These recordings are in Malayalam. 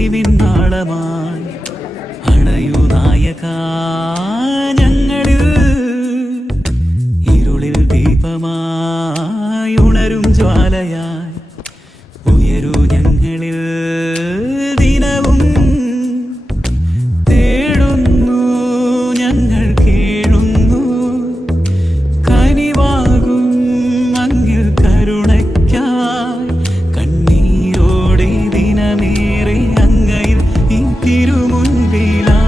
കനിവിൻ നാളമായി അണയൂ നായക ഞങ്ങളിൽ, ഇരുളിൽ ദീപമായി ഉണരും ജ്വാലയായി ഉയരൂ ഞങ്ങളിൽ. ദിനവും തേടുന്നു ഞങ്ങൾ കേഴുന്നു, കനിവാകും അങ്ങിൽ കരുണയ്ക്കായി. കണ്ണീരോടെ ദിനമേറെ അങ്ങയിൽ ഈ തിരുമുൻപിലാ.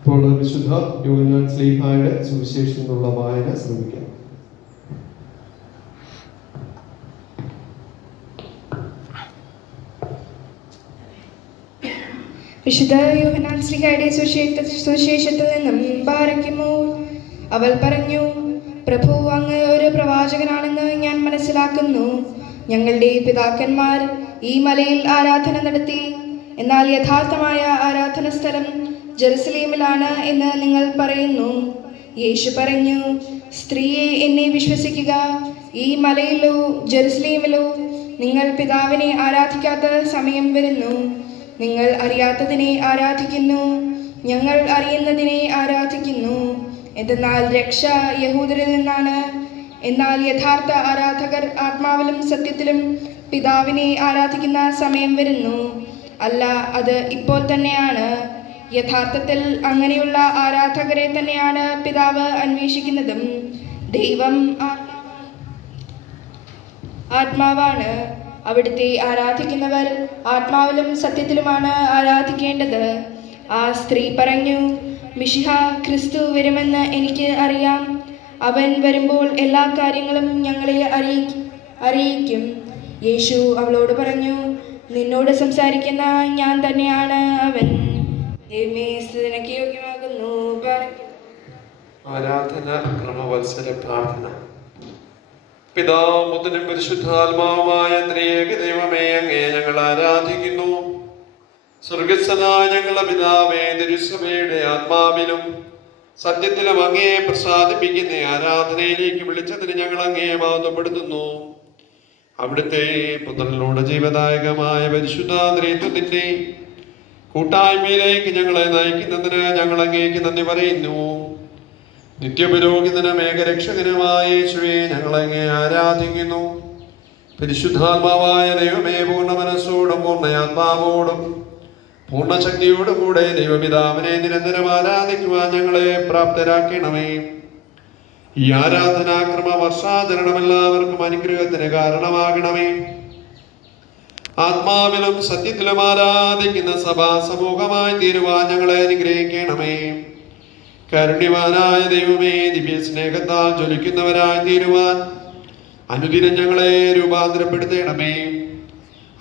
ഇപ്പോൾ വിശുദ്ധ യോഹന്നാൻ ശ്ലീഹായുടെ സുവിശേഷത്തിൽ നിന്നുള്ള വായന ശ്രമിക്കാം. വിശുദ്ധ യോഹന്നാൻ ശ്ലീഹായുടെ സുവിശേഷത്തിൽ നിന്നും ബാരക്കുമോ. അവൾ പറഞ്ഞു, പ്രഭു അങ്ങ് ഒരു പ്രവാചകനാണെന്ന് ഞാൻ മനസ്സിലാക്കുന്നു. ഞങ്ങളുടെ പിതാക്കന്മാർ ഈ മലയിൽ ആരാധന നടത്തി, എന്നാൽ യഥാർത്ഥമായ ആരാധന സ്ഥലം ജെറുസലേമിലാണ് എന്ന് നിങ്ങൾ പറയുന്നു. യേശു പറഞ്ഞു, സ്ത്രീയെ എന്നെ വിശ്വസിക്കുക. ഈ മലയിലോ ജെറുസലേമിലോ നിങ്ങൾ പിതാവിനെ ആരാധിക്കാത്ത സമയം വരുന്നു. നിങ്ങൾ അറിയാത്തതിനെ ആരാധിക്കുന്നു, ഞങ്ങൾ അറിയുന്നതിനെ ആരാധിക്കുന്നു. എന്തെന്നാൽ രക്ഷ യഹൂദരിൽ നിന്നാണ്. എന്നാൽ യഥാർത്ഥ ആരാധകർ ആത്മാവിലും സത്യത്തിലും പിതാവിനെ ആരാധിക്കുന്ന സമയം വരുന്നു. അല്ല, അത് ഇപ്പോൾ തന്നെയാണ്. യഥാർത്ഥത്തിൽ അങ്ങനെയുള്ള ആരാധകരെ തന്നെയാണ് പിതാവ് അന്വേഷിക്കുന്നതും. ദൈവം ആത്മാവാണ്. അവിടുത്തെ ആരാധിക്കുന്നവർ ആത്മാവിലും സത്യത്തിലുമാണ് ആരാധിക്കേണ്ടത്. ആ സ്ത്രീ പറഞ്ഞു, മിശിഹ ക്രിസ്തു വരുമെന്ന് എനിക്ക് അറിയാം. അവൻ വരുമ്പോൾ എല്ലാ കാര്യങ്ങളും ഞങ്ങളെ അറിയിക്കും. യേശു അവളോട് പറഞ്ഞു, നിന്നോട് സംസാരിക്കുന്ന ഞാൻ തന്നെയാണ് അവൻ. നിനക്ക് യോഗ്യമാകുന്നു. ആരാധന ക്രമവത്സര പ്രാർത്ഥന. പിതാവും പുത്രനും പരിശുദ്ധാത്മാവുമായ ത്രിയേക ദൈവമേ, അങ്ങേ ഞങ്ങൾ ആരാധിക്കുന്നു. സ്വർഗസ്ഥനായ ഞങ്ങളുടെ പിതാവേ, തിരുസഭയുടെ ആത്മാവിലും സത്യത്തിലും അങ്ങയെ പ്രസാദിപ്പിക്കുന്ന ആരാധനയിലേക്ക് വിളിച്ചതിന് ഞങ്ങൾ അങ്ങയെ മഹത്വപ്പെടുത്തുന്നു. അവിടുത്തെ പുത്രനിലൂടെ ജീവദായകമായ പരിശുദ്ധ ത്രിത്വത്തിന്റെ കൂട്ടായ്മയിലേക്ക് ഞങ്ങളെ നയിക്കുന്നതിന് ഞങ്ങൾ അങ്ങേക്ക് നന്ദി പറയുന്നു. നിത്യപുരോഹിതനും ഏകരക്ഷകനുമായ യേശുവേ, ഞങ്ങളങ്ങേ ആരാധിക്കുന്നു. പരിശുദ്ധാത്മാവായ ദൈവമേ, പൂർണ്ണ മനസ്സോടും പൂർണ്ണയാത്മാവോടും പൂർണ്ണശക്തിയോടും കൂടെ ദൈവപിതാവിനെ നിരന്തരം ആരാധിക്കുവാൻ ഞങ്ങളെ പ്രാപ്തരാക്കണമേ. ഈ ആരാധനാക്രമ വർഷാചരണം എല്ലാവർക്കും അനുഗ്രഹത്തിന് കാരണമാകണമേ. ആത്മാവിലും സത്യത്തിലും ആരാധിക്കുന്ന സഭാ സമൂഹമായി തീരുവാൻ ഞങ്ങളെ അനുഗ്രഹിക്കണമേ. കാരുണ്യവാനായ ദൈവമേ, ദിവ്യ സ്നേഹത്താൽ ജ്വലിക്കുന്നവരായി തീരുവാൻ അനുദിനം ഞങ്ങളെ രൂപാന്തരപ്പെടുത്തണമേ.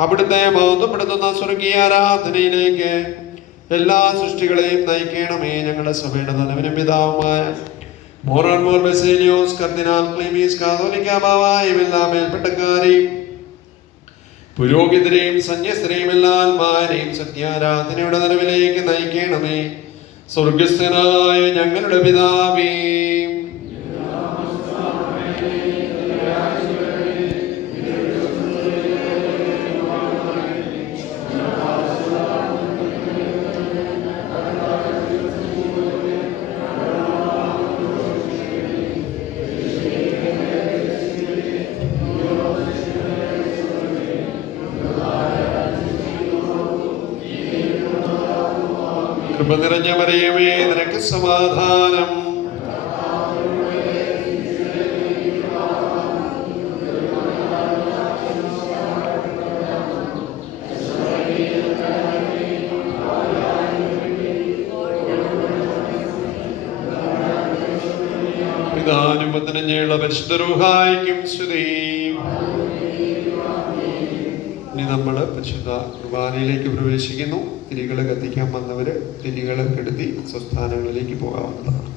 അവിടുത്തെ ബോധപ്പെടുത്തുന്ന സ്വർഗീയ ആരാധനയിലേക്ക് എല്ലാ സൃഷ്ടികളെയും നയിക്കണമേ. ഞങ്ങളുടെ സഭയുടെ തലവനും പിതാവുമായ മോർ ബസേലിയോസ് കർദിനാൾ ക്ലീമീസ് കാതോലിക്ക ബാവായും എല്ലാ മേൽപ്പെട്ടക്കാരെയും പുരോഹിതരെയും സന്യസ്തരെയും എല്ലാ ആത്മാരെയും സത്യാരാധനയുടെ നിലവിലേക്ക് നയിക്കണമേ. സ്വർഗസ്ഥനായ ഞങ്ങളുടെ പിതാവേ, കൃപ നിറഞ്ഞ മറിയമേ, നിനക്ക് സമാധാനം. പിതാവിനും പുത്രനും പരിശുദ്ധ റൂഹായിക്കും സ്തുതി. ഇനി നമ്മൾ പരിശുദ്ധ കുർബാനയിലേക്ക് പ്രവേശിക്കുന്നു. തിരികൾ കത്തിക്കാൻ വന്നവര് തിരികൾ കെടുത്തി സ്വസ്ഥാനങ്ങളിലേക്ക് പോകാവുന്നതാണ്.